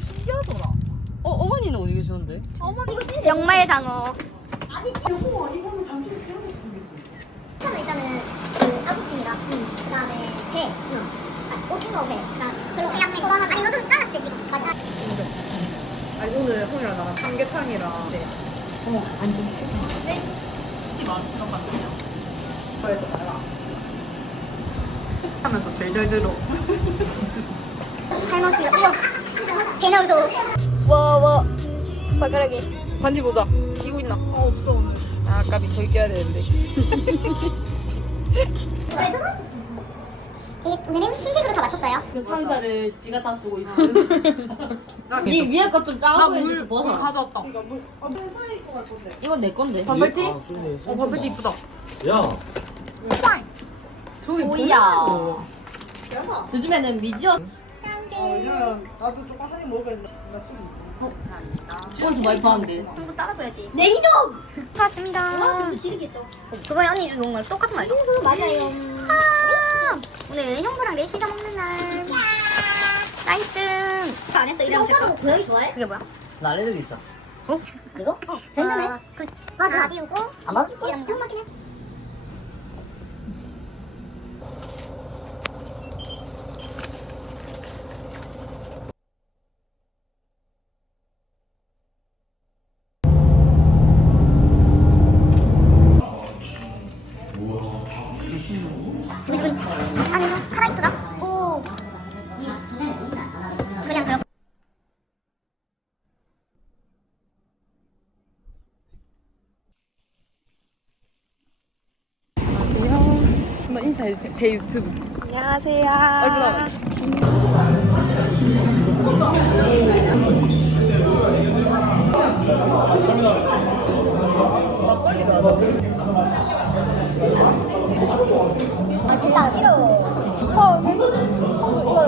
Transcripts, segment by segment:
신기하더라. 어, 어머니는 어디 계셨는데? 어머니가 영마의 장어. 아니지, 장식이 그 응. 어. 아, 그래. 어. 아니, 이거 이거는 장치 새로 붙은 게 있어요. 일단은 그아구랑 그다음에 배. 오징어 배. 그 아니, 이거는 이거는 삼계탕이랑. 네. 어머, 특히 마음 생각하는요 저의 또 달라. 하면서 절절대로. <젤덜덜덜. 웃음> 잘 먹습니다. <맛있어. 웃음> 개나우도 와와 발가이 반지 보자 끼고 음, 있나? 없어 음, 아, 아까비 저기 야 되는데 오늘은 흰색으로 다 맞췄어요 그 상자를 맞아. 지가 다 쓰고 있어 이 위에 거좀 작은 거 있는데 벗어 가져왔다 이건 내 건데 반팔티? 어반티 이쁘다 야 음. 저기 뭐야, 뭐야. 요즘에는 미디어 왜냐면 어, 나도 조금 한입 먹어야 돼. 나 지금. 어. 감사합니다. 거기서 말도 안 돼. 따라줘야지. 네 이동. 왔습니다. 너무 지르겠어. 어, 그거 언니 정말 똑같은 말이야. 이 맞아요. 아 어? 오늘 형부랑 내시가 먹는 날. 나이스. 안 했어 이거. 형 좋아해? 그게 뭐야? 나알레 있어. 어? 이거? 어. 어 괜찮아. 그, 아 아, 비우고. 안맞 우리 우리 안에서 하나 있다. 오. 그냥 그렇고. 한번 인사해주세요. 제 유튜브. 안녕하세요. 얼굴 나와. 진짜.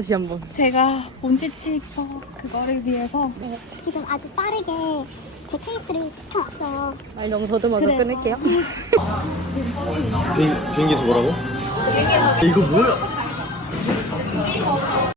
다시 한번 제가 본체치퍼 그거를 위해서 네, 지금 아주 빠르게 제 케이스를 시켜왔어말 아, 너무 더듬어서 그래서... 끊을게요 비, 비행기에서 뭐라고? 비행기에서. 야, 이거 뭐야?